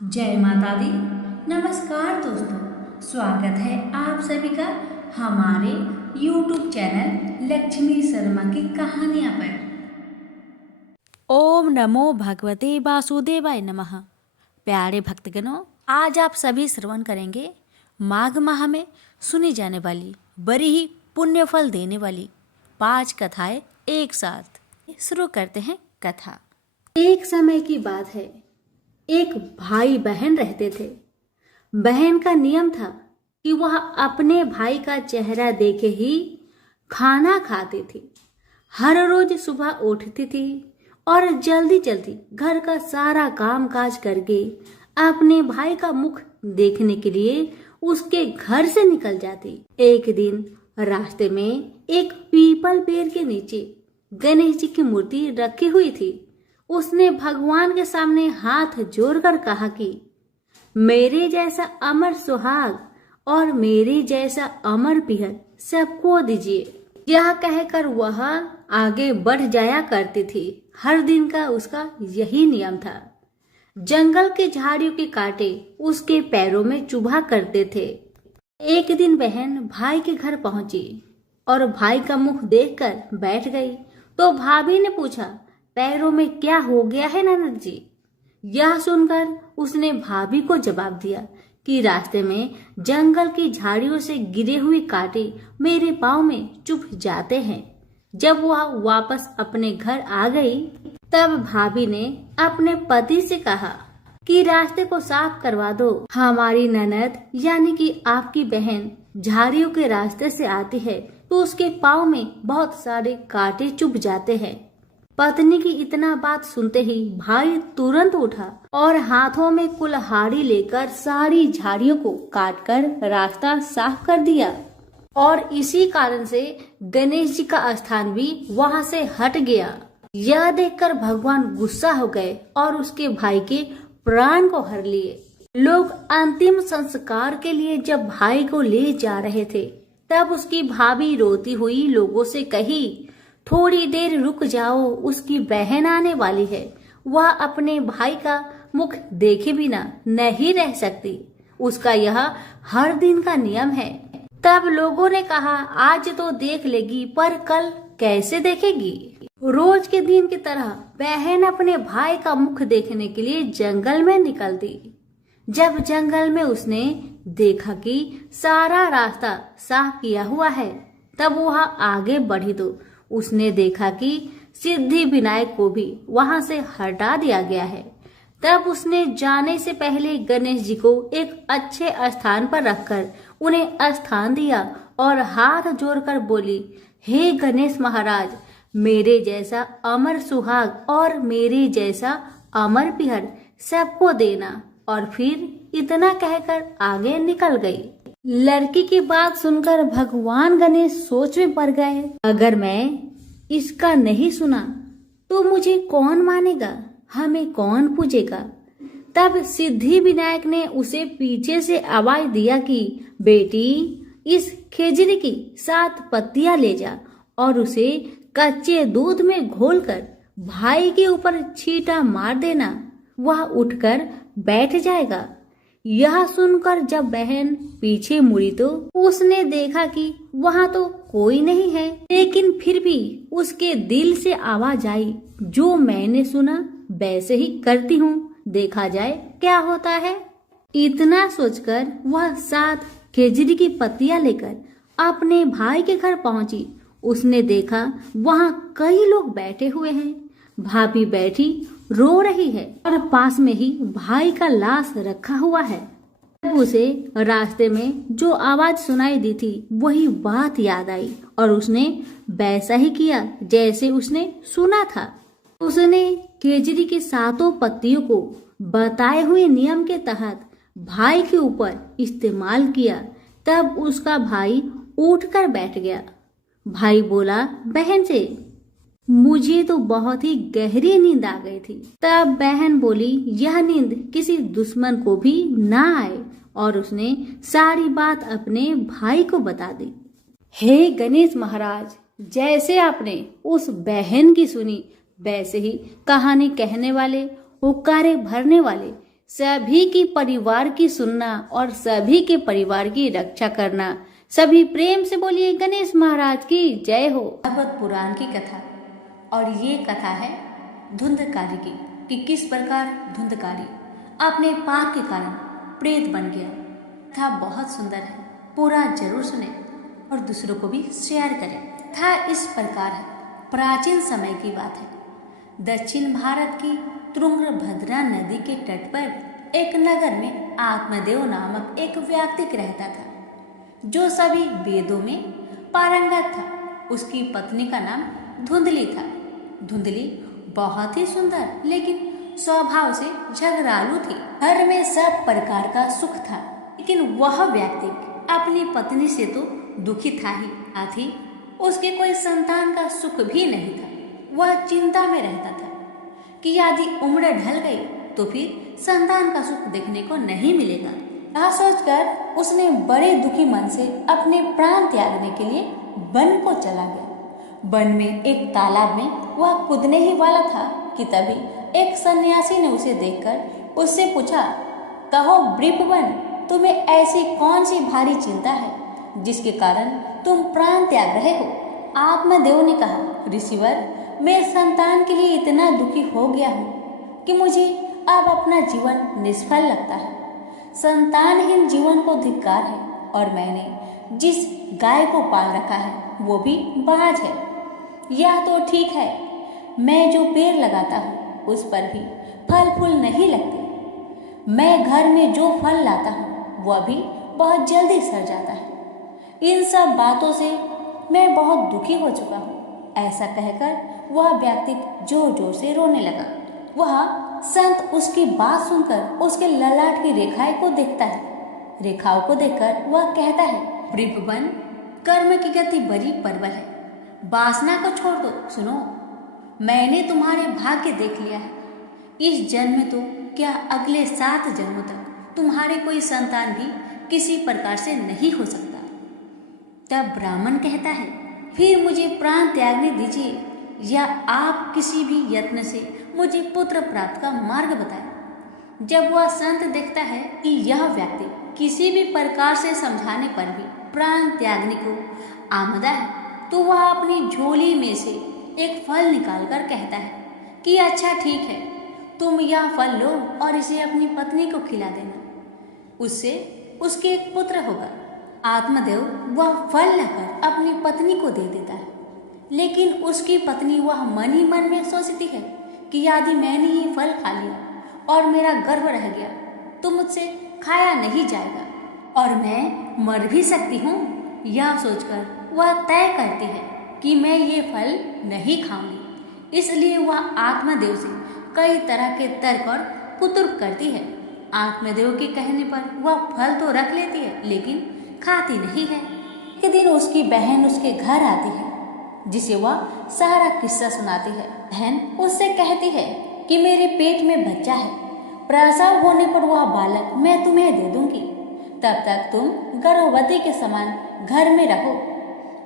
जय माता दी। नमस्कार दोस्तों, स्वागत है आप सभी का हमारे YouTube चैनल लक्ष्मी शर्मा की कहानियाँ पर। ओम नमो भगवते वासुदेवाय नमः। प्यारे भक्तगणों, आज आप सभी श्रवण करेंगे माघ माह में सुनी जाने वाली बड़ी ही पुण्य फल देने वाली 5 कथाएं एक साथ। शुरू करते हैं कथा। एक समय की बात है, एक भाई बहन रहते थे। बहन का नियम था कि वह अपने भाई का चेहरा देखे ही खाना खाती थी। हर रोज सुबह उठती थी और जल्दी जल्दी घर का सारा काम काज करके अपने भाई का मुख देखने के लिए उसके घर से निकल जाती। एक दिन रास्ते में एक पीपल पेड़ के नीचे गणेश जी की मूर्ति रखी हुई थी। उसने भगवान के सामने हाथ जोड़कर कहा कि मेरे जैसा अमर सुहाग और मेरे जैसा अमर पिहर सबको दीजिए। यह कहकर वह आगे बढ़ जाया करती थी। हर दिन का उसका यही नियम था। जंगल के झाड़ियों के कांटे उसके पैरों में चुभा करते थे। एक दिन बहन भाई के घर पहुंची और भाई का मुख देखकर बैठ गई तो भाभी ने पूछा, पैरों में क्या हो गया है ननद जी? यह सुनकर उसने भाभी को जवाब दिया कि रास्ते में जंगल की झाड़ियों से गिरे हुए कांटे मेरे पाँव में चुभ जाते हैं। जब वह वापस अपने घर आ गई तब भाभी ने अपने पति से कहा कि रास्ते को साफ करवा दो। हमारी ननद यानी कि आपकी बहन झाड़ियों के रास्ते से आती है तो उसके पाँव में बहुत सारे कांटे चुभ जाते हैं। पत्नी की इतना बात सुनते ही भाई तुरंत उठा और हाथों में कुल्हाड़ी लेकर सारी झाड़ियों को काटकर रास्ता साफ कर दिया। और इसी कारण से गणेश जी का स्थान भी वहां से हट गया। यह देखकर भगवान गुस्सा हो गए और उसके भाई के प्राण को हर लिए। लोग अंतिम संस्कार के लिए जब भाई को ले जा रहे थे तब उसकी भाभी रोती हुई लोगों से कही, थोड़ी देर रुक जाओ, उसकी बहन आने वाली है। वह अपने भाई का मुख देखे बिना नहीं रह सकती। उसका यह हर दिन का नियम है। तब लोगों ने कहा, आज तो देख लेगी पर कल कैसे देखेगी? रोज के दिन की तरह बहन अपने भाई का मुख देखने के लिए जंगल में निकल दी। जब जंगल में उसने देखा कि सारा रास्ता साफ किया हुआ है तब वह आगे बढ़ी तो उसने देखा कि सिद्धि विनायक को भी वहां से हटा दिया गया है। तब उसने जाने से पहले गणेश जी को एक अच्छे स्थान पर रखकर उन्हें स्थान दिया और हाथ जोड़कर बोली, हे गणेश महाराज, मेरे जैसा अमर सुहाग और मेरे जैसा अमर पिहर सबको देना। और फिर इतना कहकर आगे निकल गई। लड़की की बात सुनकर भगवान गणेश सोच में पड़ गए, अगर मैं इसका नहीं सुना तो मुझे कौन मानेगा, हमें कौन पूजेगा? तब सिद्धि विनायक ने उसे पीछे से आवाज दिया कि बेटी, इस खेजड़ी की 7 पत्तियां ले जा और उसे कच्चे दूध में घोलकर भाई के ऊपर छींटा मार देना, वह उठकर बैठ जाएगा। यह सुनकर जब बहन पीछे मुड़ी तो उसने देखा कि वहां तो कोई नहीं है, लेकिन फिर भी उसके दिल से आवाज आई, जो मैंने सुना वैसे ही करती हूँ, देखा जाए क्या होता है। इतना सोचकर वह 7 खेजड़ी की पत्तियां लेकर अपने भाई के घर पहुंची। उसने देखा वहां कई लोग बैठे हुए हैं। भाभी बैठी रो रही है और पास में ही भाई का लाश रखा हुआ है। तब उसे रास्ते में जो आवाज सुनाई दी थी वही बात याद आई और उसने वैसा ही किया जैसे उसने सुना था। उसने खेजड़ी की 7 पत्तियों को बताए हुए नियम के तहत भाई के ऊपर इस्तेमाल किया। तब उसका भाई उठकर बैठ गया। भाई बोला बहन से, मुझे तो बहुत ही गहरी नींद आ गई थी। तब बहन बोली, यह नींद किसी दुश्मन को भी ना आए, और उसने सारी बात अपने भाई को बता दी। हे गणेश महाराज, जैसे आपने उस बहन की सुनी वैसे ही कहानी कहने वाले, हुक्कारे भरने वाले सभी की परिवार की सुनना और सभी के परिवार की रक्षा करना। सभी प्रेम से बोलिए गणेश महाराज की जय हो। भागवत पुराण की कथा, और ये कथा है धुंधकारी की, कि किस प्रकार धुंधकारी अपने पाप के कारण प्रेत बन गया। कथा बहुत सुंदर है, पूरा जरूर सुने और दूसरों को भी शेयर करें। था इस प्रकार है, प्राचीन समय की बात है। दक्षिण भारत की तुंगभद्रा नदी के तट पर एक नगर में आत्मदेव नामक एक व्यक्ति रहता था, जो सभी वेदों में पारंगत था। उसकी पत्नी का नाम धुंधली था। धुंधली बहुत ही सुंदर लेकिन स्वभाव से झगड़ालू थी। घर में सब प्रकार का सुख था, लेकिन वह व्यक्ति अपनी पत्नी से तो दुखी था ही, साथ ही उसके कोई संतान का सुख भी नहीं था। वह चिंता में रहता था कि यदि उम्र ढल गई तो फिर संतान का सुख देखने को नहीं मिलेगा। यह सोचकर उसने बड़े दुखी मन से अपने प्राण त्यागने के लिए वन को चला गया। वन में एक तालाब में वह कूदने ही वाला था कि तभी एक सन्यासी ने उसे देखकर उससे पूछा, कहो वृपवन, तुम्हें ऐसी कौन सी भारी चिंता है जिसके कारण तुम प्राण त्याग रहे हो? आत्मदेव ने कहा, ऋषिवर, मैं संतान के लिए इतना दुखी हो गया हूँ कि मुझे अब अपना जीवन निष्फल लगता है। संतानहीन जीवन को धिक्कार है, और मैंने जिस गाय को पाल रखा है वो भी बाज है। यह तो ठीक है, मैं जो पेड़ लगाता हूँ उस पर भी फल फूल नहीं लगते। मैं घर में जो फल लाता हूँ वह भी बहुत जल्दी सड़ जाता है। इन सब बातों से मैं बहुत दुखी हो चुका हूँ। ऐसा कहकर वह व्यक्ति जोर जोर से रोने लगा। वह संत उसकी बात सुनकर उसके ललाट की रेखाएं को देखता है। रेखाओं को देखकर वह कहता है, वृपवन, कर्म की गति बड़ी प्रबल है, वासना को छोड़ दो। सुनो, मैंने तुम्हारे भाग्य देख लिया है। इस जन्म में तो क्या अगले 7 जन्मों तक तुम्हारे कोई संतान भी किसी प्रकार से नहीं हो सकता। तब ब्राह्मण कहता है, फिर मुझे प्राण त्यागने दीजिए, या आप किसी भी यत्न से मुझे पुत्र प्राप्त का मार्ग बताएं। जब वह संत देखता है कि यह व्यक्ति किसी भी प्रकार से समझाने पर भी प्राण त्यागने को आमदा है, तो वह अपनी झोली में से एक फल निकालकर कहता है कि अच्छा ठीक है, तुम यह फल लो और इसे अपनी पत्नी को खिला देना, उससे उसके एक पुत्र होगा। आत्मदेव वह फल लाकर अपनी पत्नी को दे देता है, लेकिन उसकी पत्नी वह मन ही मन में सोचती है कि यदि मैंने ये फल खा लिया और मेरा गर्भ रह गया तो मुझसे खाया नहीं जाएगा और मैं मर भी सकती हूँ। यह सोचकर वह तय करती है कि मैं ये फल नहीं खाऊंगी। इसलिए वह आत्मदेव से कई तरह के तर्क और कुतर्क करती है। आत्मदेव के कहने पर वह फल तो रख लेती है, लेकिन खाती नहीं है। एक दिन उसकी बहन उसके घर आती है, जिसे वह सारा किस्सा सुनाती है। बहन उससे कहती है कि मेरे पेट में बच्चा है, प्रसव होने पर वह बालक मैं तुम्हें दे दूंगी, तब तक तुम गर्भवती के समान घर में रहो।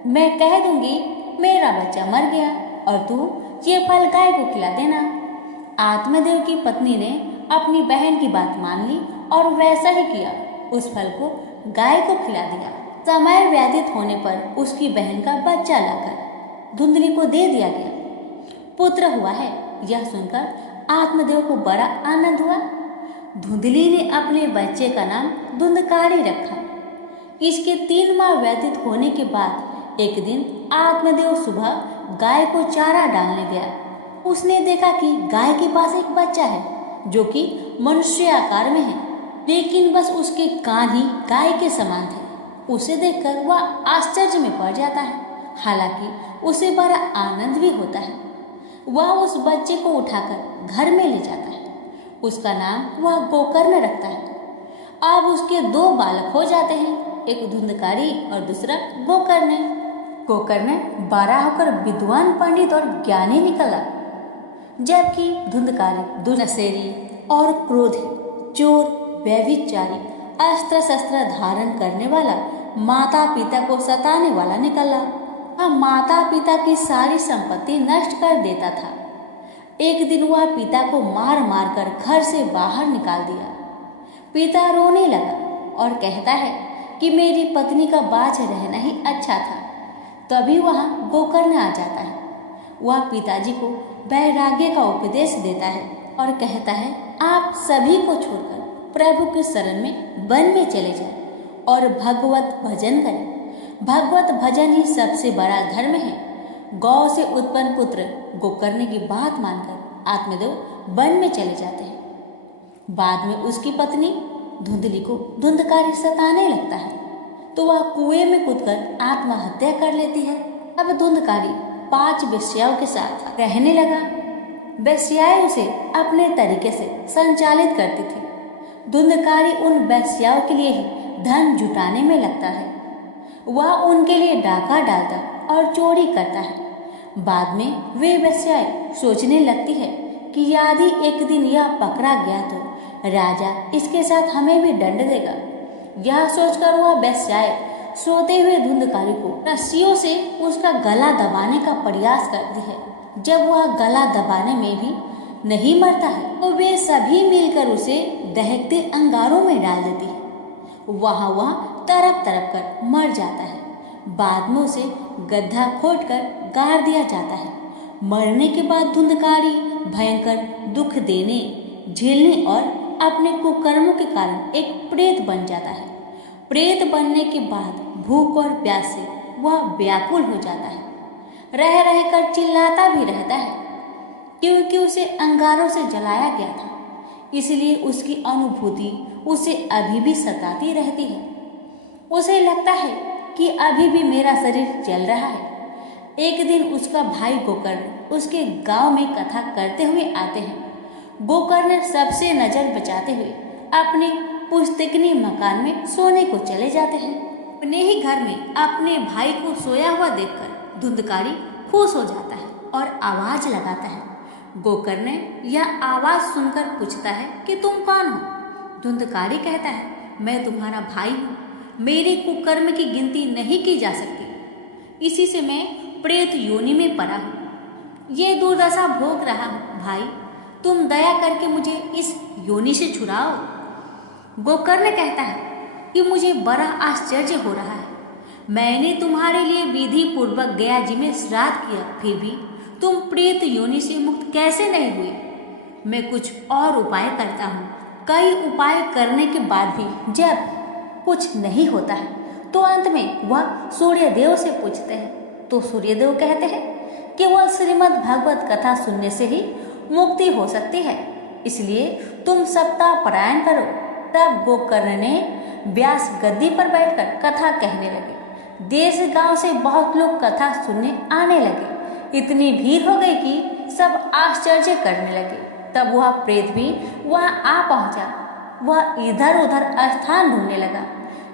मैं कह दूंगी मेरा बच्चा मर गया और तू ये फल गाय को खिला देना। आत्मदेव की पत्नी ने अपनी बहन की बात मान ली और वैसा ही किया। उस फल को गाय को खिला दिया। समय व्यतीत होने पर उसकी बहन का बच्चा लाकर धुंधली को दे दिया गया। पुत्र हुआ है, यह सुनकर आत्मदेव को बड़ा आनंद हुआ। धुंधली ने अपने बच्चे का नाम धुंधकारी रखा। इसके 3 माह व्यतीत होने के बाद एक दिन आत्मदेव सुबह गाय को चारा डालने गया। उसने देखा कि गाय के पास एक बच्चा है जो कि मनुष्य आकार में है, लेकिन बस उसके कान ही गाय के समान थे। उसे देखकर वह आश्चर्य में पड़ जाता है, हालांकि उसे बड़ा आनंद भी होता है। वह उस बच्चे को उठाकर घर में ले जाता है। उसका नाम वह गोकर्ण रखता है। अब उसके 2 बालक हो जाते हैं, एक धुंधकारी और दूसरा गोकर्ण। गोकर्ण बड़ा होकर विद्वान, पंडित और ज्ञानी निकला, जबकि धुंधकारी दुर्नसेरी और क्रोधी, चोर, व्यभिचारी, अस्त्र शस्त्र धारण करने वाला, माता पिता को सताने वाला निकला। वह माता पिता की सारी संपत्ति नष्ट कर देता था। एक दिन वह पिता को मार मार कर घर से बाहर निकाल दिया। पिता रोने लगा और कहता है कि मेरी पत्नी का बाझ रहना ही अच्छा था। तभी वहाँ गोकर्ण आ जाता है। वह पिताजी को वैराग्य का उपदेश देता है और कहता है, आप सभी को छोड़कर प्रभु के शरण में वन में चले जाएं और भगवत भजन करें। भगवत भजन ही सबसे बड़ा धर्म है। गौ से उत्पन्न पुत्र गोकर्ण की बात मानकर आत्मदेव वन में चले जाते हैं। बाद में उसकी पत्नी धुंधली को धुंधकारी सताने लगता है तो वह कुएं में कूदकर आत्महत्या कर लेती है। अब धुंधकारी 5 वेश्याओं के साथ रहने लगा। वेश्याएं उसे अपने तरीके से संचालित करती थी। धुंधकारी उन वेश्याओं के लिए ही धन जुटाने में लगता है। वह उनके लिए डाका डालता और चोरी करता है। बाद में वे वेश्याएं सोचने लगती है कि यदि एक दिन यह पकड़ा गया तो राजा इसके साथ हमें भी दंड देगा। यह सोचकर वह वेश्याएं सोते हुए धुंधकारी को रस्सियों से उसका गला दबाने का प्रयास करती है। जब वह गला दबाने में भी नहीं मरता है तो वे सभी मिलकर उसे दहकते अंगारों में डाल देती है। वह तड़प तड़प कर मर जाता है। बाद में उसे गड्ढा खोदकर गाड़ दिया जाता है। मरने के बाद धुंधकारी भयंकर दुख देने, झेलने और अपने कुकर्मों के कारण एक प्रेत बन जाता है। प्रेत बनने के बाद भूख और प्यास से वह व्याकुल हो जाता है। रह रहकर चिल्लाता भी रहता है क्योंकि उसे अंगारों से जलाया गया था। इसलिए उसकी अनुभूति उसे अभी भी सताती रहती है। उसे लगता है कि अभी भी मेरा शरीर जल रहा है। एक दिन उसका भाई गोकर्ण उसके गांव में कथा करते हुए आते हैं। गोकर्ण सबसे नजर बचाते हुए अपने पुस्तकनी मकान में सोने को चले जाते हैं। अपने ही घर में अपने भाई को सोया हुआ देखकर धुंधकारी खुश हो जाता है और आवाज लगाता है। गोकर्ण यह आवाज सुनकर पूछता है कि तुम कौन हो? धुंधकारी कहता है, मैं तुम्हारा भाई हूँ। मेरे कुकर्म की गिनती नहीं की जा सकती। इसी से मैं प्रेत योनि में पड़ा हूँ। ये दुर्दशा भोग रहा हूँ। भाई, तुम दया करके मुझे इस योनि से छुड़ाओ। गोकर्ण कहता है कि मुझे बड़ा आश्चर्य हो रहा है। मैंने तुम्हारे लिए विधि पूर्वक गया जी में श्राद्ध किया, फिर भी तुम प्रेत योनि से मुक्त कैसे नहीं हुए? मैं कुछ और उपाय करता हूँ। कई उपाय करने के बाद भी जब कुछ नहीं होता है तो अंत में वह सूर्यदेव से पूछते हैं तो सूर्यदेव कहते हैं केवल श्रीमद् भागवत कथा सुनने से ही मुक्ति हो सकती है, इसलिए तुम सप्ताह पारायण करो। तब गोकर्ण ने व्यास गद्दी पर बैठकर कथा कहने लगे। देश गांव से बहुत लोग कथा सुनने आने लगे। इतनी भीड़ हो गई कि सब आश्चर्य करने लगे। तब वह प्रेत भी वहां आ पहुंचा। वह इधर उधर स्थान ढूंढने लगा।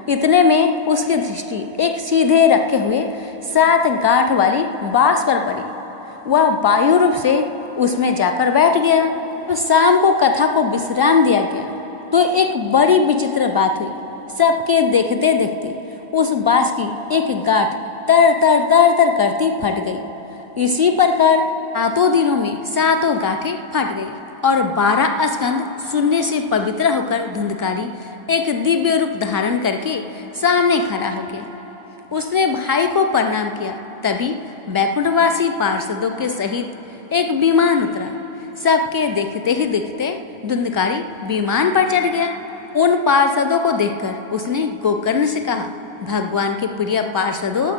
इतने में उसकी दृष्टि एक सीधे रखे हुए 7 गांठ वाली बांस पर पड़ी। वह वायु रूप से उसमें जाकर बैठ गया। तो शाम को कथा को विश्राम दिया गया तो एक बड़ी विचित्र बात हुई। सबके देखते देखते उस बांस की एक गांठ तर तर तर तर करती फट गई। इसी प्रकार 7 दिनों में 7 गांठें फट गई और 12 स्कंद सुनने से पवित्र होकर धुंधकारी एक दिव्य रूप धारण करके सामने खड़ा हो गया। उसने भाई को प्रणाम किया। तभी बैकुंठवासी पार्षदों के सहित एक विमान उतरा। सबके देखते ही देखते धुंधकारी विमान पर चढ़ गया। उन पार्षदों को देखकर उसने गोकर्ण से कहा, भगवान के प्रिय पार्षदों,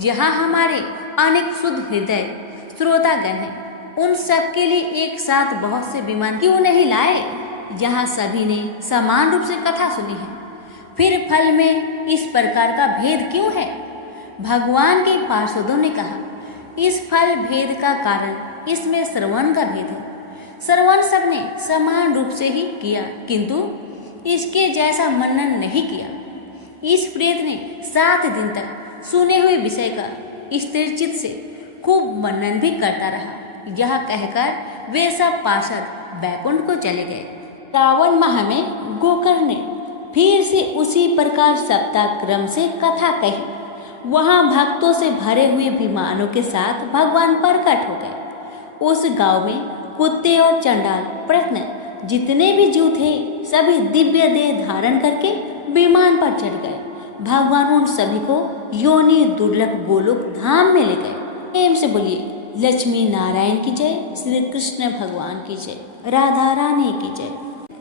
यहाँ हमारे अनेक शुद्ध हृदय श्रोतागण हैं। उन सब के लिए एक साथ बहुत से विमान क्यों नहीं लाए? यहाँ सभी ने समान रूप से कथा सुनी है, फिर फल में इस प्रकार का भेद क्यों है? भगवान के पार्षदों ने कहा, इस फल भेद का कारण इसमें श्रवण का भेद है। श्रवण सबने समान रूप से ही किया, किंतु इसके जैसा मनन नहीं किया। इस प्रेत ने 7 दिन तक सुने हुए विषय का स्थिरचित से खूब मनन भी करता रहा। यह कहकर वे सब पार्षद बैकुंठ को चले गए। श्रावण माह में गोकर्ण ने फिर से उसी प्रकार सप्ताह क्रम से कथा कही। वहां भक्तों से भरे हुए विमानों के साथ भगवान प्रकट हो गए। उस गांव में कुत्ते और चंडाल प्रश्न जितने भी जीव थे सभी दिव्य देह धारण करके विमान पर चढ़ गए। भगवान उन सभी को योनि दुर्लभ गोलोक धाम में ले गए। प्रेम से बोलिए लक्ष्मी नारायण की जय, श्री कृष्ण भगवान की जय, राधा रानी की जय।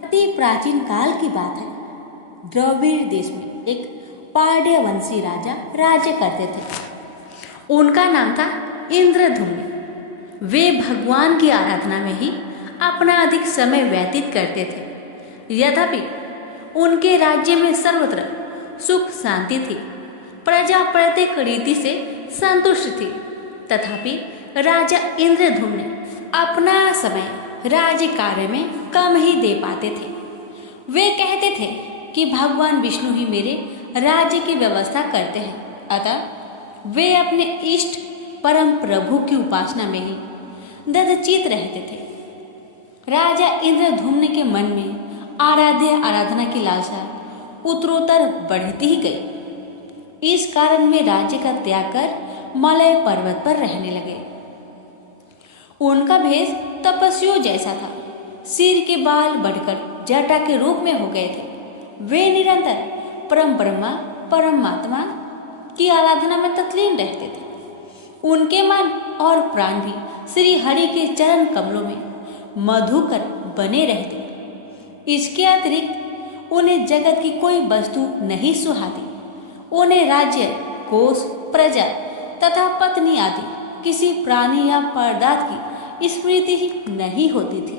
अति प्राचीन काल की बात है। द्रविड़ देश में एक पांड्यवंशी राजा राज्य करते थे। उनका नाम था इंद्रधुम्न। वे भगवान की आराधना में ही अपना अधिक समय व्यतीत करते थे। यद्यपि उनके राज्य में सर्वत्र सुख शांति थी, प्रजा प्रत्येक रीति से संतुष्ट थी, तथापि राजा इंद्रधुम्न अपना समय राज्य कार्य में कम ही दे पाते थे। वे कहते थे कि भगवान विष्णु ही मेरे राज्य की व्यवस्था करते हैं, अतः वे अपने इष्ट परम प्रभु की उपासना में ही ददचित रहते थे। राजा इंद्रधुम्न के मन में आराधना की लालसा उत्तरोत्तर बढ़ती ही गई। इस कारण वे राज्य का त्याग कर मलय पर्वत पर रहने लगे। उनका भेष तपस्वियों जैसा था। सिर के बाल बढ़कर जटा के रूप में हो गए थे। वे निरंतर परम ब्रह्मा परमात्मा की आराधना में तल्लीन रहते थे। उनके मन और प्राण भी श्री हरि के चरण कमलों में मधुकर बने रहते। इसके अतिरिक्त उन्हें जगत की कोई वस्तु नहीं सुहाती। उन्हें राज्य, कोष, प्रजा तथा पत्नी आदि किसी प्राणी या पदार्थ की स्मृति ही नहीं होती थी।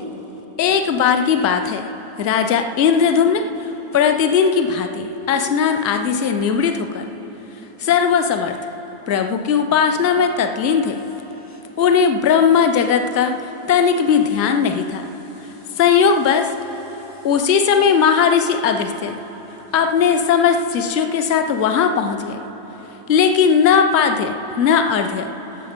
एक बार की बात है, राजा इंद्रधुम्न प्रतिदिन की भांति स्नान आदि से निवृत्त होकर सर्वसमर्थ प्रभु की उपासना में तल्लीन थे। उन्हें ब्रह्मा जगत का तनिक भी ध्यान नहीं था। संयोग बस उसी समय महर्षि अगस्त्य अपने समस्त शिष्यों के साथ वहां पहुंच गए, लेकिन न पाद्य न अर्घ्य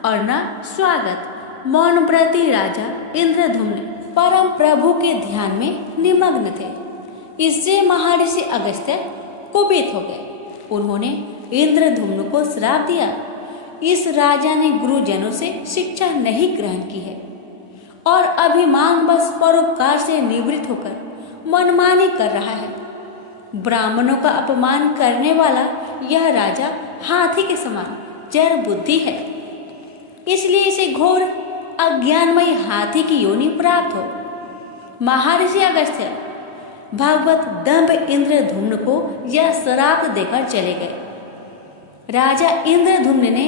और न स्वागत। मौन व्रती राजा इंद्रधुम्न परम प्रभु के ध्यान में निमग्न थे। इससे महर्षि अगस्त्य कुपित हो गए। उन्होंने इंद्रधुम्न को श्राप दिया, इस राजा ने गुरुजनों से शिक्षा नहीं ग्रहण की है और अभिमान बस परोपकार से निवृत्त होकर मनमानी कर रहा है। ब्राह्मणों का अपमान करने वाला यह राजा हाथी के समान जड़ बुद्धि है, इसलिए इसे घोर अज्ञानमयी हाथी की योनि प्राप्त हो। महर्षि अगस्त्य भगवत दंभ इंद्रधुम्न को यह श्राप देकर चले गए। राजा इंद्रधुम्न ने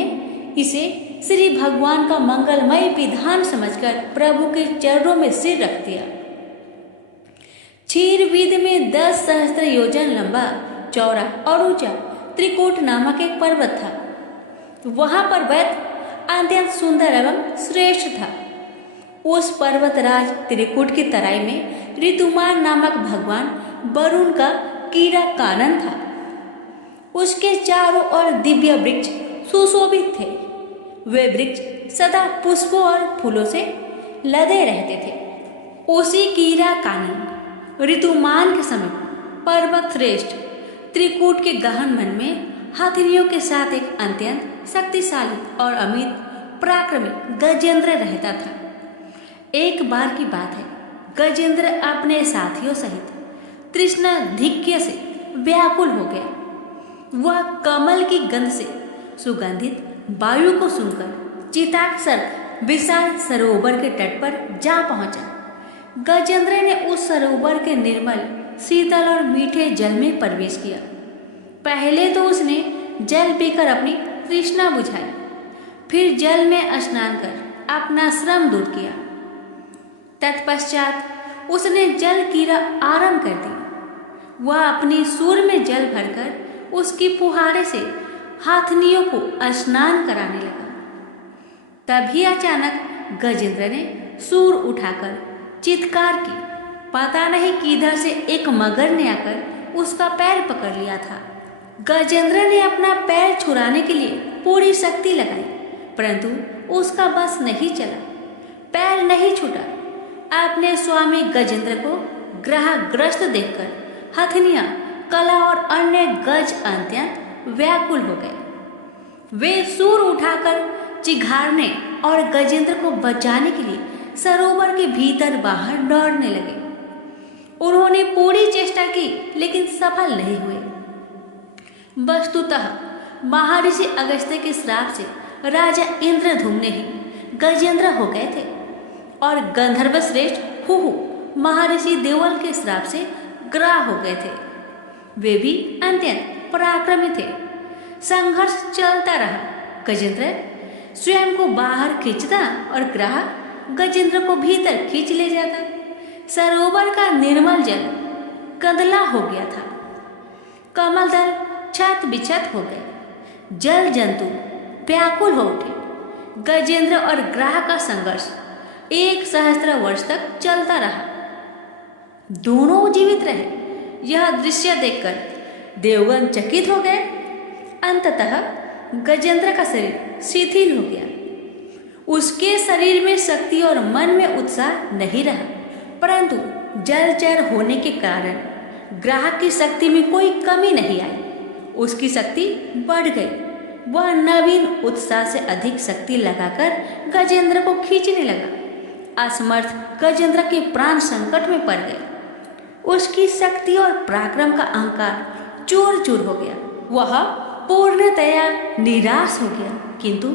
इसे श्री भगवान का मंगलमय विधान समझकर प्रभु के चरणों में सिर रख दिया। क्षीरवीद में 10 सहस्त्र योजन लंबा, चौड़ा और ऊंचा त्रिकूट नामक एक पर्वत था। वहां पर वैद्य अत्यंत सुंदर एवं श्रेष्ठ था। उस पर्वतराज त्रिकूट की तराई में ऋतुमान नामक भगवान वरुण का कीड़ा कानन था। उसके चारों ओर दिव्य वृक्ष सुशोभित थे। वे वृक्ष सदा पुष्पों और फूलों से लदे रहते थे। उसी कीड़ा कानन ऋतुमान के समीप पर्वत श्रेष्ठ त्रिकूट के गहन वन में हथनियों के साथ एक अत्यंत शक्तिशाली और अमित पराक्रमी गजेंद्र रहता था। एक बार की बात है, गजेंद्र अपने साथियों सहित तृष्णाधिक्य से व्याकुल हो गया। वह कमल की गंध से सुगंधित वायु को सुनकर चिताक्षर विशाल सरोवर के तट पर जा पहुंचा। गजेंद्र ने उस सरोवर के निर्मल, शीतल और मीठे जल में प्रवेश किया। पहले तो उसने जल पीकर अपनी तृष्णा बुझाई, फिर जल में स्नान कर अपना श्रम दूर किया। तत्पश्चात उसने जल क्रीड़ा आरंभ कर दी। वह अपनी सूर में जल भरकर उसकी फुहारे से हाथनियों को स्नान कराने लगा। तभी अचानक गजेंद्र ने सूर उठाकर चित्कार की। पता नहीं किधर से एक मगर ने आकर उसका पैर पकड़ लिया था। गजेंद्र ने अपना पैर छुड़ाने के लिए पूरी शक्ति लगाई, परंतु उसका बस नहीं चला, पैर नहीं छूटा। अपने स्वामी गजेंद्र को ग्रहग्रस्त देखकर हथनियां, कला और अन्य गज अत्यंत व्याकुल हो गए। वे सूर उठाकर चिघाड़ने और गजेंद्र को बचाने के लिए सरोवर के भीतर बाहर दौड़ने लगे। उन्होंने पूरी चेष्टा की लेकिन सफल नहीं हुए। वस्तुतः महर्षि अगस्त्य के श्राप से राजा इंद्रधुम्न ही गजेंद्र हो गए थे और गंधर्व श्रेष्ठ हुहु महर्षि देवल के श्राप से ग्राह हो गए थे। वे भी अत्यंत पराक्रमी थे। संघर्ष चलता रहा। गजेंद्र स्वयं को बाहर खींचता और ग्राह गजेंद्र को भीतर खींच ले जाता। सरोवर का निर्मल जल कंदला हो गया था। कमल दल छत बिछत हो गए। जल जंतु व्याकुल हो उठे। गजेंद्र और ग्राह का संघर्ष 1 सहस्त्र वर्ष तक चलता रहा। दोनों जीवित रहे। यह दृश्य देखकर देवगण चकित हो गए। अंततः गजेंद्र का शरीर शिथिल हो गया। उसके शरीर में शक्ति और मन में उत्साह नहीं रहा, परंतु जलचर होने के कारण ग्राह की शक्ति में कोई कमी नहीं आई। उसकी शक्ति बढ़ गई। वह नवीन उत्साह से अधिक शक्ति लगाकर गजेंद्र को खींचने लगा। असमर्थ गजेंद्र के प्राण संकट में पड़ गए। उसकी शक्ति और पराक्रम का अहंकार चूर चूर हो गया। वह पूर्णतया निराश हो गया, किंतु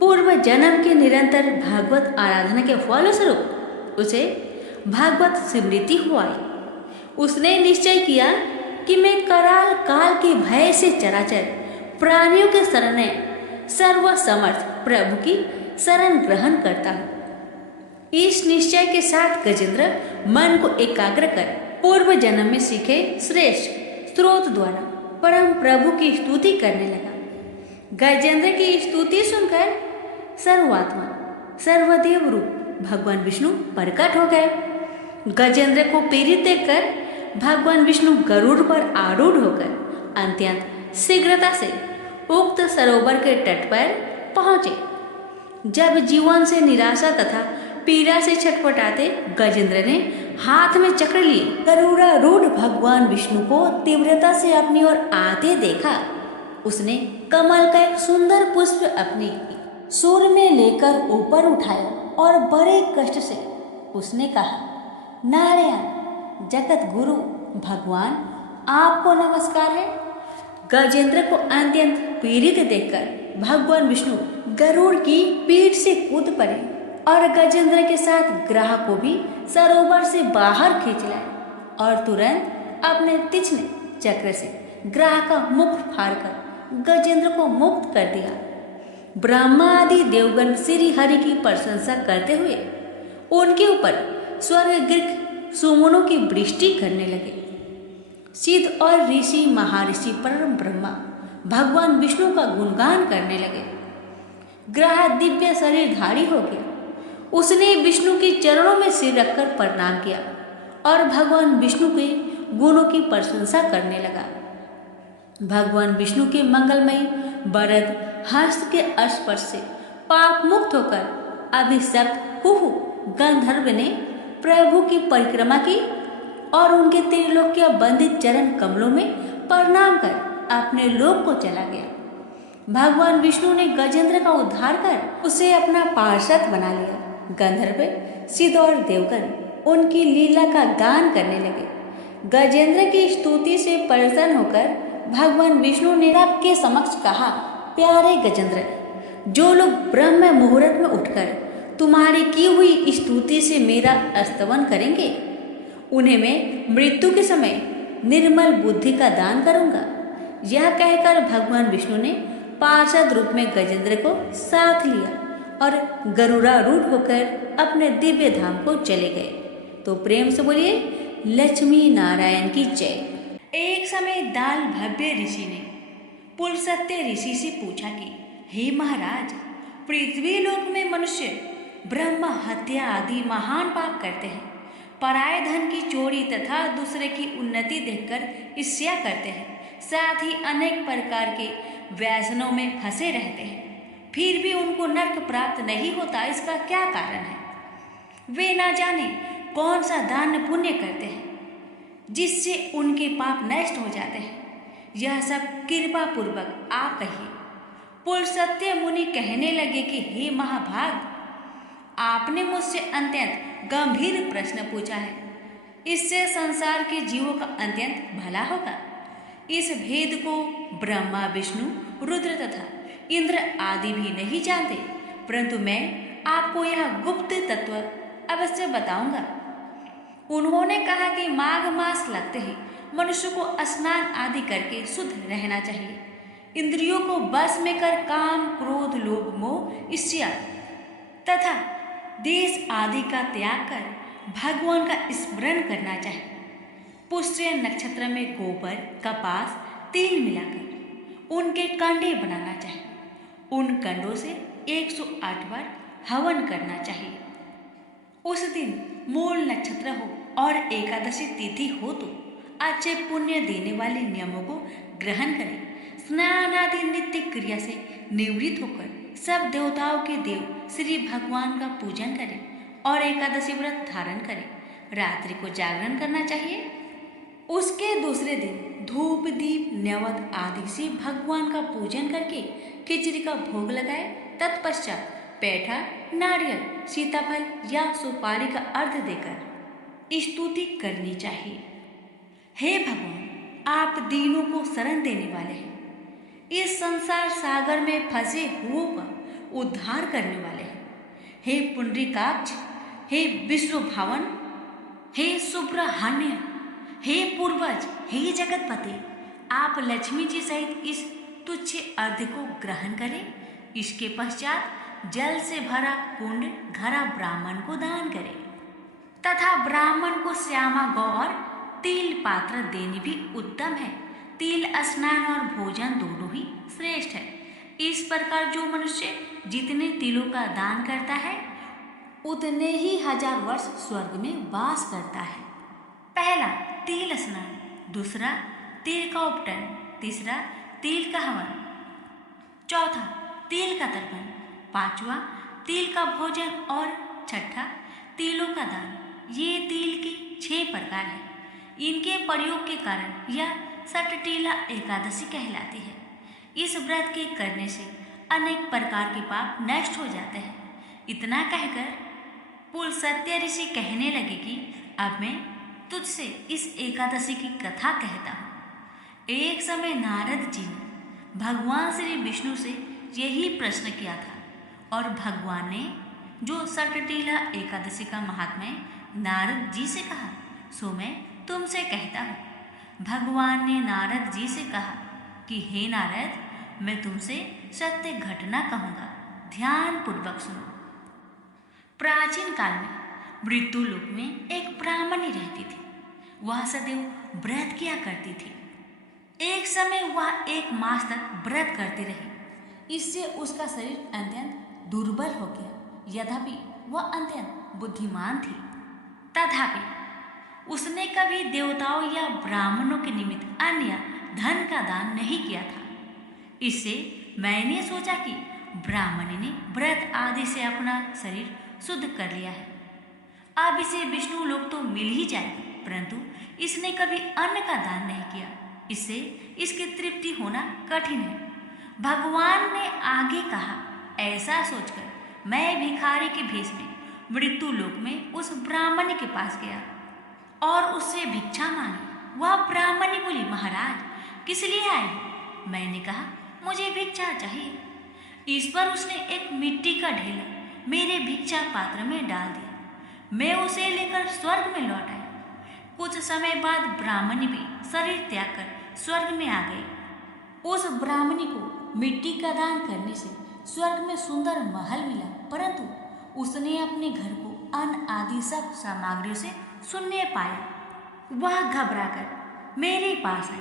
पूर्व जन्म के निरंतर भागवत आराधना के फलस्वरूप उसे भागवत स्मृति हो आई। उसने निश्चय किया कि मैं कराल काल के भय से चराचर प्राणियों के शरण सर्वसमर्थ प्रभु की शरण ग्रहण करता हूँ। इस निश्चय के साथ गजेंद्र मन को एकाग्र कर पूर्व जन्म में सीखे श्रेष्ठ स्रोत द्वारा परम प्रभु की स्तुति करने लगा। गजेंद्र की स्तुति सुनकर सर्वात्मा सर्वदेव रूप भगवान विष्णु प्रकट हो गए। गजेंद्र को पीड़ित देखकर भगवान विष्णु गरुड़ पर आरूढ़ होकर अत्यंत शीघ्रता से उक्त सरोवर के तट पर पहुंचे। जब जीवन से निराशा तथा पीड़ा से छटपटाते गजेंद्र ने हाथ में चक्र लिए गरुड़ारूढ़ भगवान विष्णु को तीव्रता से अपनी ओर आते देखा। उसने कमल का एक सुंदर पुष्प अपनी सूर में लेकर ऊपर उठाया और बड़े कष्ट से उसने कहा, नारायण जगत गुरु भगवान, आपको नमस्कार है। गजेंद्र को अत्यंत पीड़ित देखकर भगवान विष्णु गरुड़ की पीठ से कूद पड़े और गजेंद्र के साथ ग्राह को भी सरोवर से बाहर खींच लाए और तुरंत अपने तीक्ष्ण चक्र से ग्राह का मुख फाड़कर गजेंद्र को मुक्त कर दिया। ब्रह्मा आदि देवगण श्री हरि की प्रशंसा करते हुए उनके ऊपर स्वर्ग सुमनों की वृष्टि करने लगे। सिद्ध और ऋषि महर्षि परम ब्रह्मा भगवान विष्णु का गुणगान करने लगे। ग्राह दिव्य शरीरधारी हो गया। उसने विष्णु के चरणों में सिर रखकर प्रणाम किया और भगवान विष्णु के गुणों की प्रशंसा करने लगा। भगवान विष्णु के मंगलमयी वरद हस्त के स्पर्श से पाप मुक्त होकर अभिशप्त हुहु गंधर्व ने प्रभु की परिक्रमा की और उनके त्रिलोक्य बंदित चरण कमलों में प्रणाम कर अपने लोक को चला गया। भगवान विष्णु ने गजेंद्र का उद्धार कर उसे अपना पार्षद बना लिया। गंधर्व सिद्ध और देवगण उनकी लीला का गान करने लगे। गजेंद्र की स्तुति से प्रसन्न होकर भगवान विष्णु ने सबके समक्ष कहा, प्यारे गजेंद्र, जो लोग ब्रह्म मुहूर्त में उठकर तुम्हारी की हुई स्तुति से मेरा स्तवन करेंगे, उन्हें मैं मृत्यु के समय निर्मल बुद्धि का दान करूंगा। यह कहकर भगवान विष्णु ने पार्षद रूप में गजेंद्र को साथ लिया और गरुड़ारूढ़ होकर अपने दिव्य धाम को चले गए। तो प्रेम से बोलिए लक्ष्मी नारायण की जय। एक समय दाल भव्य ऋषि ने पुलसत्य ऋषि से पूछा कि हे महाराज, पृथ्वी लोक में मनुष्य ब्रह्म हत्या आदि महान पाप करते हैं, पराये धन की चोरी तथा दूसरे की उन्नति देखकर ईर्ष्या करते हैं, साथ ही अनेक प्रकार के व्यसनों में फंसे रहते हैं, फिर भी उनको नरक प्राप्त नहीं होता। इसका क्या कारण है? वे ना जाने कौन सा दान पुण्य करते हैं जिससे उनके पाप नष्ट हो जाते हैं। यह सब कृपा पूर्वक आप कहिए। पुलसत्य मुनि कहने लगे कि हे महाभाग, आपने मुझसे अत्यंत गंभीर प्रश्न पूछा है। इससे संसार के जीवों का अत्यंत भला होगा। इस भेद को ब्रह्मा, विष्णु, रुद्र तथा इंद्र आदि भी नहीं जानते, परंतु मैं आपको यह गुप्त तत्व अवश्य बताऊंगा। उन्होंने कहा कि माघ मास लगते ही मनुष्य को स्नान आदि करके शुद्ध रहना चाहिए। इंद्रियों को बस में कर काम, क्रोध, लोभ, मोह, ईर्ष्या तथा देश आदि का त्याग कर भगवान का स्मरण करना चाहिए। पुष्य नक्षत्र में गोबर, कपास, तिल मिलाकर उनके कंडे बनाना चाहिए। उन कंडों से 108 बार हवन करना चाहिए। उस दिन मूल नक्षत्र हो और एकादशी तिथि हो तो अच्छे पुण्य देने वाले नियमों को ग्रहण करें। स्नान आदि नित्य क्रिया से निवृत्त होकर सब देवताओं के देव श्री भगवान का पूजन करें और एकादशी व्रत धारण करें। रात्रि को जागरण करना चाहिए। उसके दूसरे दिन धूप, दीप, नैवेद्य आदि से भगवान का पूजन करके खिचड़ी का भोग लगाए। तत्पश्चात पेठा, नारियल, सीताफल या सुपारी का अर्घ देकर स्तुति करनी चाहिए। हे भगवान, आप दीनों को शरण देने वाले हैं। इस संसार सागर में फंसे हुओं का उद्धार करने वाले हैं। हे पुंडरीकाक्ष, हे विश्व भावन, हे सुब्रह्मण्य, हे पूर्वज, हे जगतपति, आप लक्ष्मी जी सहित इस तुच्छ अर्घ्य को ग्रहण करें। इसके पश्चात जल से भरा कुंड घड़ा ब्राह्मण को दान करें तथा ब्राह्मण को श्यामा गौ और तिल पात्र देनी भी उत्तम है। तिल स्नान और भोजन दोनों ही श्रेष्ठ है। इस प्रकार जो मनुष्य जितने तिलों का दान करता है उतने ही 1000 वर्ष स्वर्ग में वास करता है। पहला तिल स्नान, दूसरा तिल का उपटन, तीसरा तिल का हवन, चौथा तिल का तर्पण, पांचवा तिल का भोजन और छठा तिलों का दान। ये तिल की 6 प्रकार हैं। इनके प्रयोग के कारण यह सटटीला एकादशी कहलाती है। इस व्रत के करने से अनेक प्रकार के पाप नष्ट हो जाते हैं। इतना कहकर पुलस्त्य ऋषि कहने लगे कि अब मैं तुझसे इस एकादशी की कथा कहता हूँ। एक समय नारद जी ने भगवान श्री विष्णु से यही प्रश्न किया था और भगवान ने जो सटटीला एकादशी का महात्म्य नारद जी से कहा सो मैं तुमसे कहता हूँ। भगवान ने नारद जी से कहा कि हे नारद, मैं तुमसे सत्य घटना कहूँगा, ध्यान पूर्वक सुनो। प्राचीन काल में मृत्युलोक में एक ब्राह्मणी रहती थी। वह सदैव व्रत किया करती थी। एक समय वह 1 मास तक व्रत करती रही। इससे उसका शरीर अत्यंत दुर्बल हो गया। यद्यपि वह अत्यंत बुद्धिमान थी, तथापि उसने कभी देवताओं या ब्राह्मणों के निमित्त अन्य धन का दान नहीं किया था। इससे मैंने सोचा कि ब्राह्मणी ने व्रत आदि से अपना शरीर शुद्ध कर लिया है। अब इसे विष्णु लोक तो मिल ही जाएगा, परंतु इसने कभी अन्न का दान नहीं किया। इससे इसकी तृप्ति होना कठिन है। भगवान ने आगे कहा, ऐसा सोचकर मैं भिखारी के भेष में मृत्यु लोक में उस ब्राह्मणी के पास गया और उससे भिक्षा मांगी। वह ब्राह्मणी बोली, महाराज किस लिए आए हो? मैंने कहा, मुझे भिक्षा चाहिए। इस पर उसने एक मिट्टी का ढेला मेरे भिक्षा पात्र में डाल दिया। मैं उसे लेकर स्वर्ग में लौट आया। कुछ समय बाद ब्राह्मणी भी शरीर त्याग कर स्वर्ग में आ गई। उस ब्राह्मणी को मिट्टी का दान करने से स्वर्ग में सुंदर महल मिला, परंतु उसने अपने घर को अन्न आदि सब सामग्रियों से शून्य पाया। वह घबराकर मेरे पास आई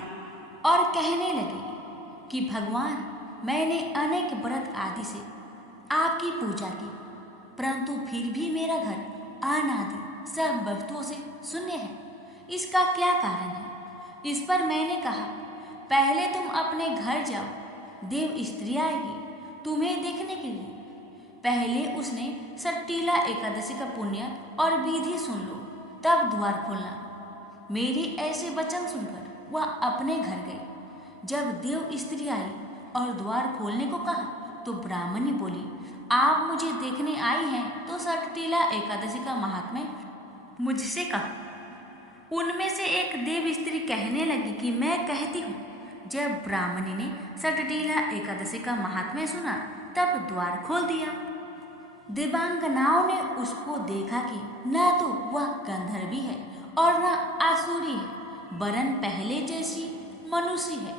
और कहने लगी कि भगवान, मैंने अनेक व्रत आदि से आपकी पूजा की, परंतु फिर भी मेरा घर अन्न आदि सब वस्तुओं से शून्य है। इसका क्या कारण है? इस पर मैंने कहा, पहले तुम अपने घर जाओ, देव स्त्री आएगी तुम्हें देखने के लिए। पहले उसने सट्टीला एकादशी का पुण्य और विधि सुन लो, तब द्वार खोलना। मेरे ऐसे वचन सुनकर वह अपने घर गई। जब देव स्त्री आई और द्वार खोलने को कहा तो ब्राह्मणी बोली, आप मुझे देखने आई हैं तो सट्टीला एकादशी का महात्म्य मुझसे कहो। उनमें से एक देव स्त्री कहने लगी कि मैं कहती हूँ। जब ब्राह्मणी ने सटटीला एकादशी का महात्म्य सुना तब द्वार खोल दिया। देवांगनाओं ने उसको देखा कि न तो वह गंधर्वी है और न आसुरी है, वरन पहले जैसी मनुष्य है।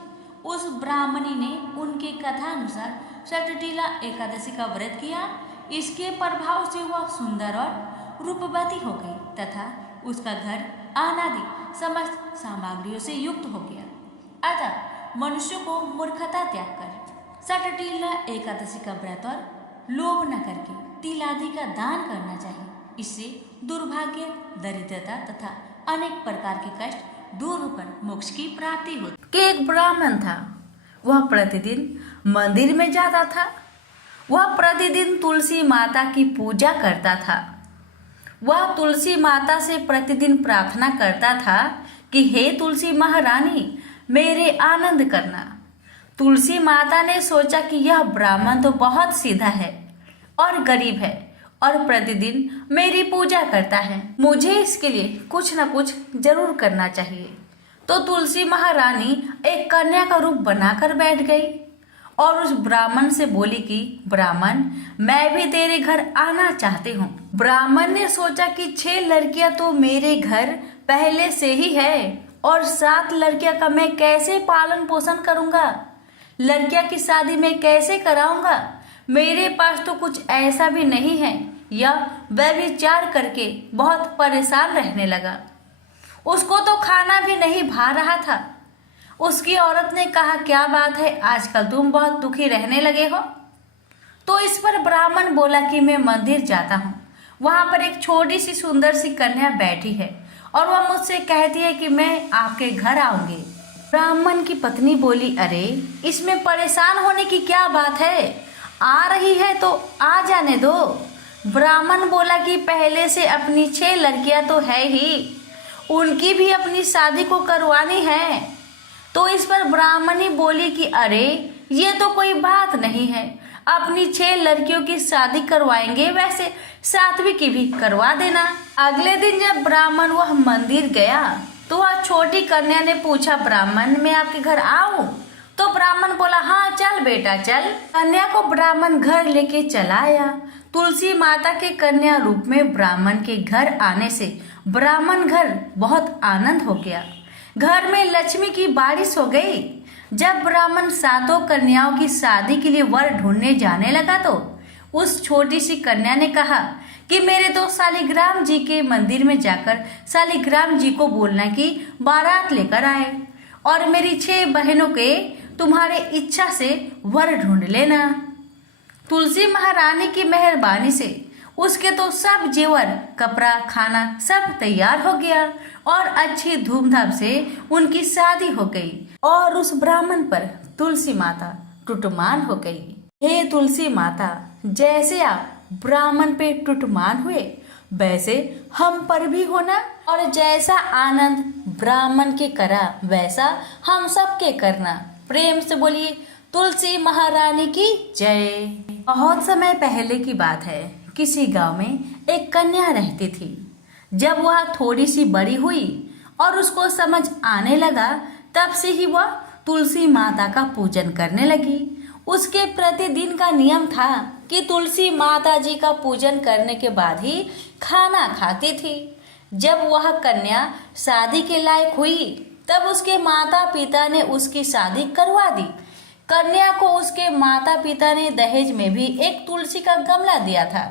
उस ब्राह्मणी ने उनके कथानुसार सटटीला एकादशी का व्रत किया। इसके प्रभाव से वह सुंदर और रूपवती हो गई तथा उसका घर अनादि समस्त सामग्रियों से युक्त हो गया। अतः मनुष्य को मूर्खता त्याग कर सटटीला एकादशी का व्रत और लोभ न करके तिल आदि का दान करना चाहिए। इससे दुर्भाग्य, दरिद्रता तथा अनेक प्रकार के कष्ट दूर होकर मोक्ष की प्राप्ति होती। एक ब्राह्मण था, वह प्रतिदिन मंदिर में जाता था। वह प्रतिदिन तुलसी माता की पूजा करता था। वह तुलसी माता से प्रतिदिन प्रार्थना करता था कि हे तुलसी महारानी, मेरे आनंद करना। तुलसी माता ने सोचा कि यह ब्राह्मण तो बहुत सीधा है और गरीब है और प्रतिदिन मेरी पूजा करता है, मुझे इसके लिए कुछ न कुछ जरूर करना चाहिए। तो तुलसी महारानी एक कन्या का रूप बनाकर बैठ गई और उस ब्राह्मण से बोली कि ब्राह्मण, मैं भी तेरे घर आना चाहती हूँ। ब्राह्मण ने सोचा कि 6 लड़कियां तो मेरे घर पहले से ही है और 7 लड़कियां का मैं कैसे पालन पोषण करूंगा, लड़कियां की शादी में कैसे कराऊंगा, मेरे पास तो कुछ ऐसा भी नहीं है। यह व्यभिचार करके बहुत परेशान रहने लगा। उसको तो खाना भी नहीं भा रहा था। उसकी औरत ने कहा, क्या बात है, आजकल तुम बहुत दुखी रहने लगे हो। तो इस पर ब्राह्मण बोला कि मैं मंदिर जाता हूँ, वहां पर एक छोटी सी सुंदर सी कन्या बैठी है और वह मुझसे कहती है कि मैं आपके घर आऊंगी। ब्राह्मण की पत्नी बोली, अरे इसमें परेशान होने की क्या बात है, आ रही है तो आ जाने दो। ब्राह्मण बोला कि पहले से अपनी 6 लड़कियां तो है ही, उनकी भी अपनी शादी को करवानी है। तो इस पर ब्राह्मणी बोली कि अरे ये तो कोई बात नहीं है, अपनी 6 लड़कियों की शादी करवाएंगे, वैसे 7वीं की भी करवा देना। अगले दिन जब ब्राह्मण वह मंदिर गया तो वह छोटी कन्या ने पूछा, ब्राह्मण मैं आपके घर आऊं? तो ब्राह्मण बोला, हाँ चल बेटा चल। कन्या को ब्राह्मण घर लेके चला आया। तुलसी माता के कन्या रूप में ब्राह्मण के घर आने से ब्राह्मण घर बहुत आनंद हो गया। घर में लक्ष्मी की बारिश हो गई। जब ब्राह्मण 7 कन्याओं की शादी के लिए वर ढूंढने जाने लगा तो उस छोटी सी कन्या ने कहा कि मेरे तो शालिग्राम जी के मंदिर में जाकर शालिग्राम जी को बोलना कि बारात लेकर आए और मेरी 6 बहनों के तुम्हारे इच्छा से वर ढूंढ लेना। तुलसी महारानी की मेहरबानी से उसके तो सब जेवर, कपड़ा, खाना सब तैयार हो गया और अच्छी धूमधाम से उनकी शादी हो गई और उस ब्राह्मण पर तुलसी माता टुटमान हो गई। हे तुलसी माता, जैसे आप ब्राह्मण पे टुटमान हुए वैसे हम पर भी होना और जैसा आनंद ब्राह्मण के करा वैसा हम सबके करना। प्रेम से बोलिए तुलसी महारानी की जय। बहुत समय पहले की बात है, किसी गांव में एक कन्या रहती थी। जब वह थोड़ी सी बड़ी हुई और उसको समझ आने लगा तब से ही वह तुलसी माता का पूजन करने लगी। उसके प्रतिदिन का नियम था कि तुलसी माता जी का पूजन करने के बाद ही खाना खाती थी। जब वह कन्या शादी के लायक हुई तब उसके माता पिता ने उसकी शादी करवा दी। कन्या को उसके माता पिता ने दहेज में भी एक तुलसी का गमला दिया था,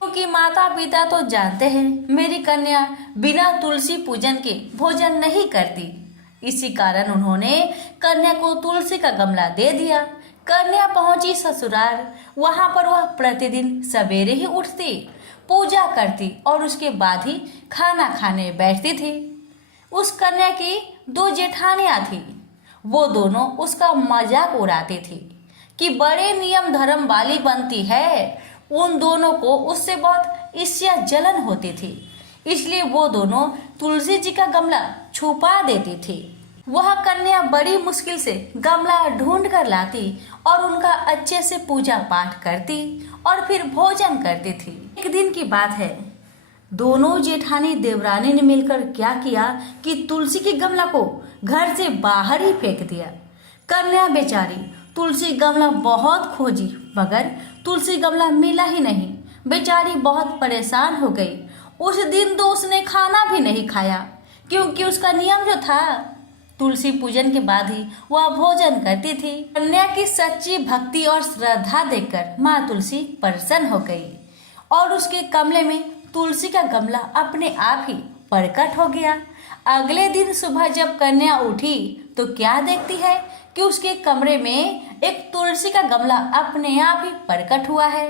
क्योंकि माता पिता तो जानते हैं मेरी कन्या बिना तुलसी पूजन के भोजन नहीं करती। इसी कारण उन्होंने कन्या को तुलसी का गमला दे दिया। कन्या पहुंची ससुराल। वहां पर वह प्रतिदिन सवेरे ही उठती, पूजा करती और उसके बाद ही खाना खाने बैठती थी। उस कन्या की 2 जेठानियां थी। वो दोनों उसका मजाक उड़ाती थी कि बड़े नियम धर्म वाली बनती है। उन दोनों को उससे बहुत ईर्ष्या जलन होती थी, इसलिए वो दोनों तुलसी जी का गमला छुपा देती थी। वह कन्या बड़ी मुश्किल से गमला ढूंढ कर लाती और उनका अच्छे से पूजा पाठ करती और फिर भोजन करती थी। एक दिन की बात है, दोनों जेठानी देवरानी ने मिलकर क्या किया कि तुलसी के गमला को घर से बाहर ही फेंक दिया। कन्या बेचारी तुलसी गमला बहुत खोजी मगर तुलसी गमला मिला ही नहीं। बेचारी बहुत परेशान हो गई। उस दिन तो उसने खाना भी नहीं खाया क्योंकि उसका नियम जो था तुलसी पूजन के बाद ही वह भोजन करती थी। कन्या की सच्ची भक्ति और श्रद्धा देखकर माँ तुलसी प्रसन्न हो गई और उसके कमरे में तुलसी का गमला अपने आप ही प्रकट हो गया। अगले दिन सुबह जब कन्या उठी तो क्या देखती है कि उसके कमरे में एक तुलसी का गमला अपने आप ही प्रकट हुआ है।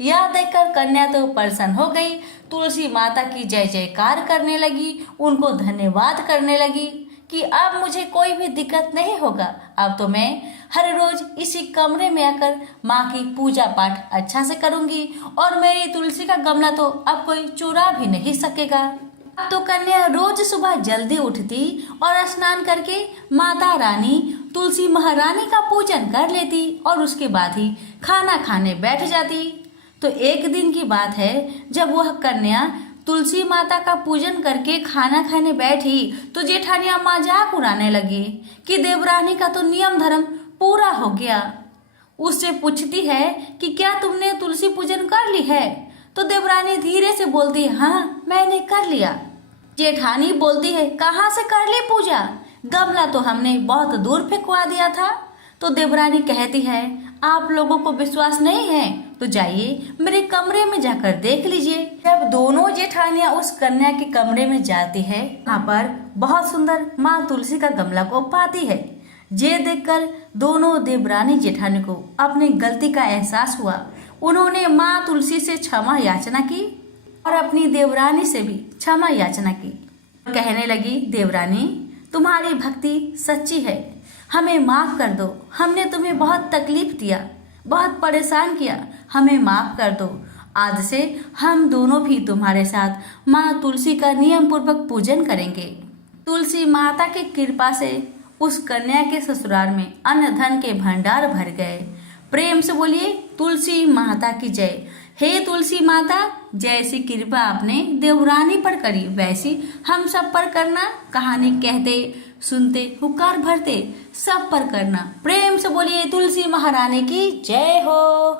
यह देखकर कन्या तो प्रसन्न हो गई, तुलसी माता की जय जयकार करने लगी, उनको धन्यवाद करने लगी कि अब मुझे कोई भी दिक्कत नहीं होगा। अब तो मैं हर रोज इसी कमरे में आकर माँ की पूजा पाठ अच्छा से करूंगी और मेरी तुलसी का गमला तो अब कोई चुरा भी नहीं सकेगा। अब तो कन्या रोज सुबह जल्दी उठती और स्नान करके माता रानी तुलसी महारानी का पूजन कर लेती और उसके बाद ही खाना खाने बैठ जाती। तो एक दिन की बात है जब वह कन्या तुलसी माता का पूजन करके खाना खाने बैठी तो जेठानियां मजाक उड़ाने लगी कि देवरानी का तो नियम धर्म पूरा हो गया। उससे पूछती है कि क्या तुमने तुलसी पूजन कर ली है? तो देवरानी धीरे से बोलती है, हाँ मैंने कर लिया। जेठानी बोलती है, कहाँ से कर ली पूजा? गमला तो हमने बहुत दूर फेंकवा दिया था। तो देवरानी कहती है, आप लोगों को विश्वास नहीं है तो जाइए मेरे कमरे में जाकर देख लीजिए। जब दोनों जेठानियां उस कन्या के कमरे में जाती है, वहाँ पर बहुत सुंदर माँ तुलसी का गमला को पाती है। ये देखकर दोनों देवरानी जेठानी को अपनी गलती का एहसास हुआ। उन्होंने माँ तुलसी से क्षमा याचना की और अपनी देवरानी से भी क्षमा याचना की। कहने लगी, देवरानी तुम्हारी भक्ति सच्ची है, हमें माफ कर दो। हमने तुम्हें बहुत तकलीफ दिया, बहुत परेशान किया, हमें माफ कर दो। आज से हम दोनों भी तुम्हारे साथ माँ तुलसी का नियम पूर्वक पूजन करेंगे। तुलसी माता की कृपा से उस कन्या के ससुराल में अन्न धन के भंडार भर गए। प्रेम से बोलिए तुलसी माता की जय। हे तुलसी माता, जैसी कृपा आपने देवरानी पर करी वैसी हम सब पर करना। कहानी कहते सुनते हुकार भरते सब पर करना। प्रेम से बोलिए तुलसी महारानी की जय हो।